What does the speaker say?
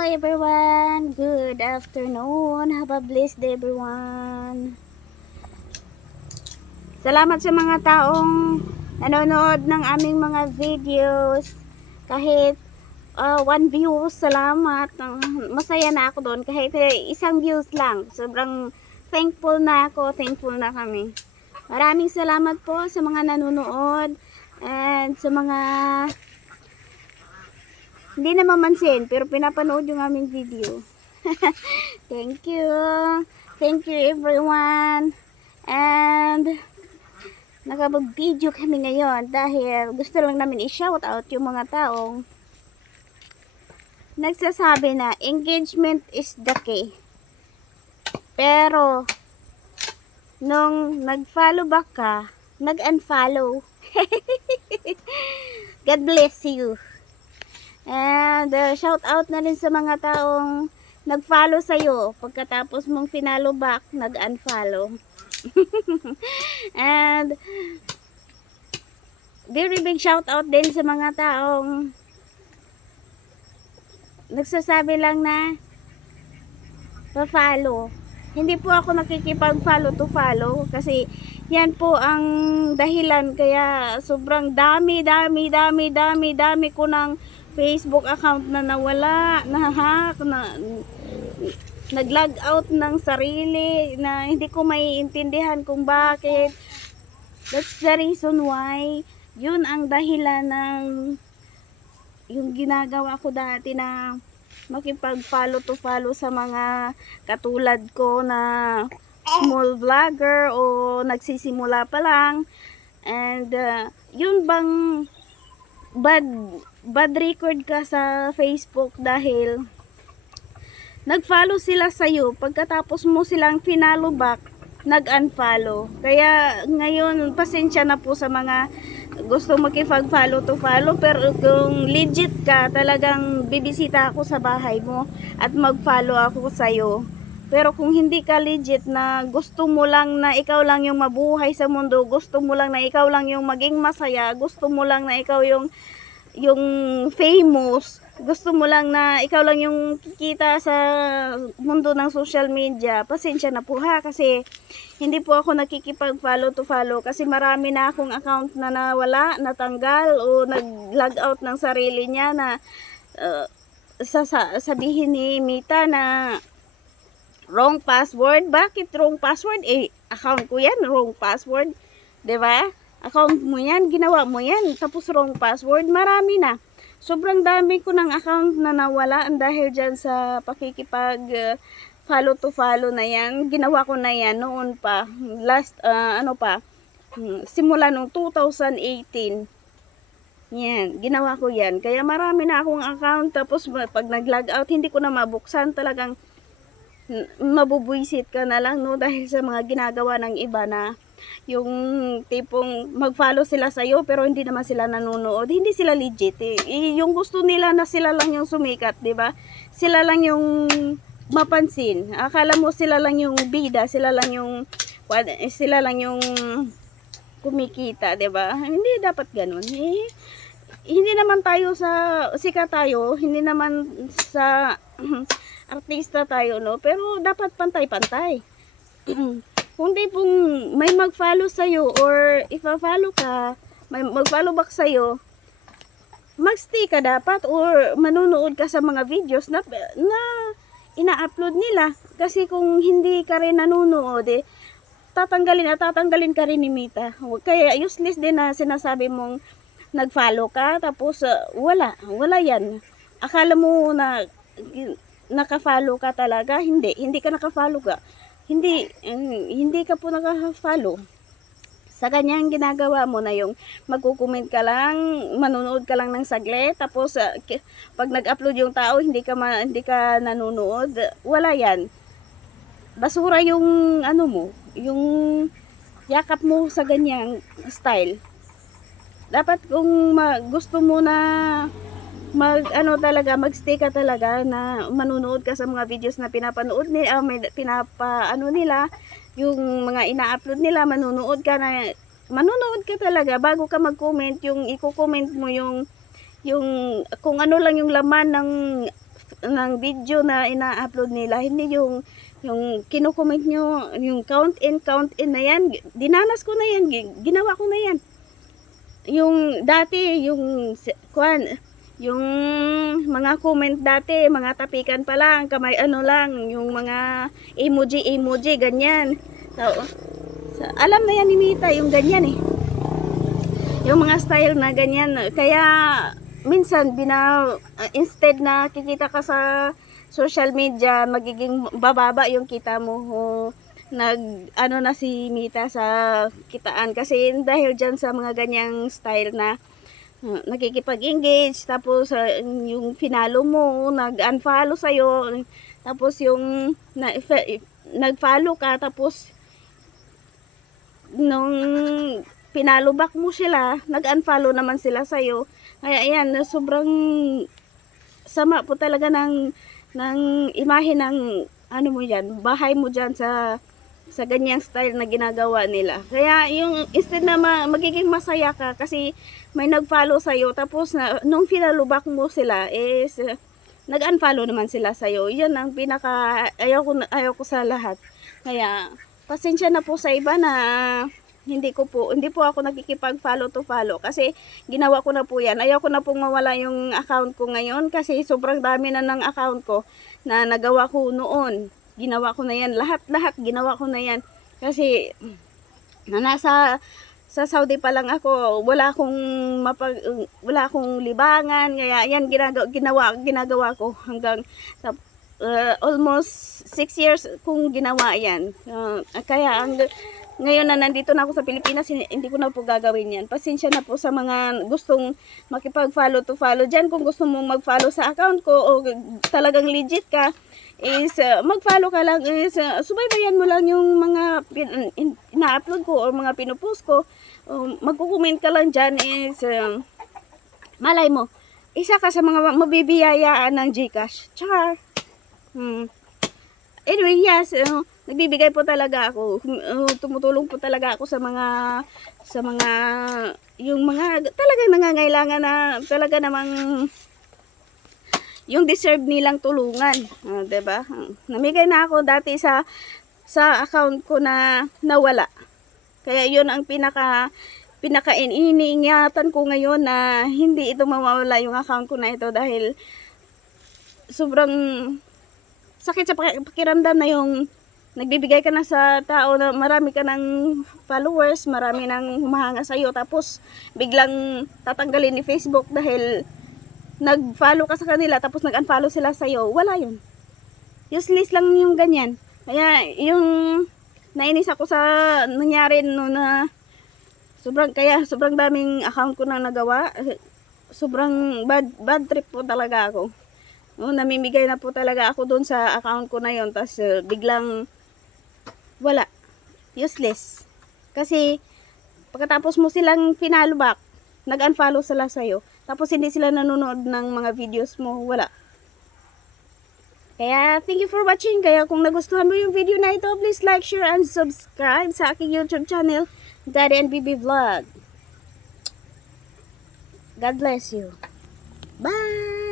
Hello everyone, good afternoon, have a blessed day everyone. Salamat sa mga taong nanonood ng aming mga videos. Kahit 1 view, salamat. Masaya na ako doon kahit isang views lang. Sobrang thankful na ako, thankful na kami. Maraming salamat po sa mga nanonood and sa mga hindi na mamansin pero pinapanood yung aming video. Thank you. Thank you everyone. And nakapag-video kami ngayon dahil gusto lang namin i-shout out yung mga taong nagsasabi na engagement is the key. Pero nung nag-follow back ka, nag-unfollow. God bless you. And shout out na rin sa mga taong nag-follow sa'yo pagkatapos mong finalo back, nag-unfollow. And very big shout out din sa mga taong nagsasabi lang na pa-follow. Hindi po ako nakikipag-follow to follow kasi yan po ang dahilan kaya sobrang dami ko ng Facebook account na nawala, na-hack, nag-log out ng sarili na hindi ko maiintindihan kung bakit. That's the reason why. Yun ang dahilan ng yung ginagawa ko dati na makipag-follow to follow sa mga katulad ko na small vlogger o nagsisimula pa lang. And yun bang bad record ka sa Facebook dahil nag-follow sila sa'yo pagkatapos mo silang finalo back, nag-unfollow. Kaya ngayon pasensya na po sa mga gusto makipag-follow to follow, pero kung legit ka, talagang bibisita ako sa bahay mo at mag-follow ako sa'yo. Pero kung hindi ka legit na gusto mo lang na ikaw lang yung mabuhay sa mundo, gusto mo lang na ikaw lang yung maging masaya, gusto mo lang na ikaw yung famous, gusto mo lang na ikaw lang yung kikita sa mundo ng social media, pasensya na po ha, kasi hindi po ako nakikipag-follow to follow kasi marami na akong account na nawala, natanggal o nag-log out ng sarili niya na sabihin ni Mita na wrong password. Bakit wrong password? Account ko yan, wrong password, 'di ba? Account mo yan, ginawa mo yan, tapos wrong password. Marami na. Sobrang dami ko ng account na nawala dahil dyan sa pakikipag follow to follow na yan. Ginawa ko na yan noon pa. Last, simula nung 2018. Yan, ginawa ko yan. Kaya marami na akong account. Tapos pag nag-log out, hindi ko na mabuksan. Talagang mabubwisit ka na lang, no? Dahil sa mga ginagawa ng iba na yung tipong mag-follow sila sa'yo pero hindi naman sila nanonood, hindi sila legit yung gusto nila na sila lang yung sumikat, di ba? Sila lang yung mapansin, akala mo sila lang yung bida, sila lang yung kumikita, di ba? Hindi dapat ganun. Hindi naman tayo sa sikat tayo, hindi naman sa artista tayo, no? Pero dapat pantay-pantay. Kung di pong may mag-follow sa'yo or ipa-follow ka, may mag-follow back sa'yo, mag-stay ka dapat or manunood ka sa mga videos na ina-upload nila. Kasi kung hindi ka rin nanonood, tatanggalin ka rin ni Mita. Kaya useless din na sinasabi mong nag-follow ka, tapos wala yan. Akala mo na naka-follow ka talaga, hindi ka naka-follow ka. Hindi ka po naka-follow. Sa kanyang ginagawa mo na yung magko-comment ka lang, manonood ka lang ng saglit, tapos pag nag-upload yung tao, hindi ka nanonood, wala yan. Basura yung yung yakap mo sa ganyang style. Dapat kung gusto mo na magstay ka talaga na manunood ka sa mga videos na pinapanood nila, nila, yung mga ina-upload nila, manunood ka talaga bago ka mag-comment. Yung i-comment mo yung kung ano lang yung laman ng ng video na ina-upload nila, hindi yung kino-comment nyo, yung count in na yan, dinanas ko na yan, ginawa ko na yan. Yung dati, yung mga comment dati, mga tapikan pa lang, kamay ano lang, yung mga emoji, ganyan. So, alam na yan ni Mita, yung ganyan eh. Yung mga style na ganyan. Kaya, minsan, instead na kikita ka sa social media, magiging bababa yung kita mo. Ano na si Mita sa kitaan. Kasi dahil dyan sa mga ganyang style na nakikipag-engage, tapos yung finalo mo, nag-unfollow sa'yo, tapos yung nag-follow ka, tapos nung pinalo back mo sila, nag-unfollow naman sila sa'yo. Kaya ayan, sobrang sama po talaga ng imahe ng ano mo yan, bahay mo dyan sa ganyang style na ginagawa nila. Kaya yung instead na magiging masaya ka kasi may nag-follow sa'yo, tapos nung finalo back mo sila is nag-unfollow naman sila sa'yo. Yan ang pinaka ayaw ko sa lahat. Kaya pasensya na po sa iba na hindi po ako nakikipag-follow to follow kasi ginawa ko na po yan. Ayaw ko na pong mawala yung account ko ngayon kasi sobrang dami na ng account ko na nagawa ko noon. Ginawa ko na yan, lahat ginawa ko na yan. Kasi nasa Saudi pa lang ako, wala akong libangan, kaya yan ginagawa ko hanggang almost 6 years kung ginawa yan. Kaya ngayon na nandito na ako sa Pilipinas, hindi ko na po gagawin yan. Pasensya na po sa mga gustong makipag-follow to follow dyan. Kung gusto mong mag-follow sa account ko o talagang legit ka, is mag-follow ka lang, is subaybayan mo lang yung mga ina-upload ko o mga pinupost ko. Magko-comment ka lang dyan, is malay mo, isa ka sa mga mabibiyayaan ng GCash. Char! Anyway, yes, nagbibigay po talaga ako. Tumutulong po talaga ako sa mga yung mga talagang nangangailangan na talaga namang yung deserve nilang tulungan, 'di ba? Namigay na ako dati sa account ko na nawala. Kaya 'yun ang pinaka iniingatan ko ngayon na hindi ito mawawala yung account ko na ito dahil sobrang sakit sa pakiramdam na yung nagbibigay ka na sa tao na marami ka ng followers, marami nang humahanga sa'yo, tapos biglang tatanggalin ni Facebook dahil nag-follow ka sa kanila, tapos nag-unfollow sila sa'yo. Wala yun. Useless lang yung ganyan. Kaya yung nainis ako sa nangyari no na sobrang daming account ko na nagawa. Sobrang bad trip po talaga ako. Namimigay na po talaga ako doon sa account ko na yon, tapos biglang wala, useless. Kasi pagkatapos mo silang finalo back, nag-unfollow sila sa'yo, tapos hindi sila nanonood ng mga videos mo, wala. Kaya thank you for watching. Kaya kung nagustuhan mo yung video na ito, please like, share, and subscribe sa aking YouTube channel, Daddy and Bibi Vlog. God bless you. Bye!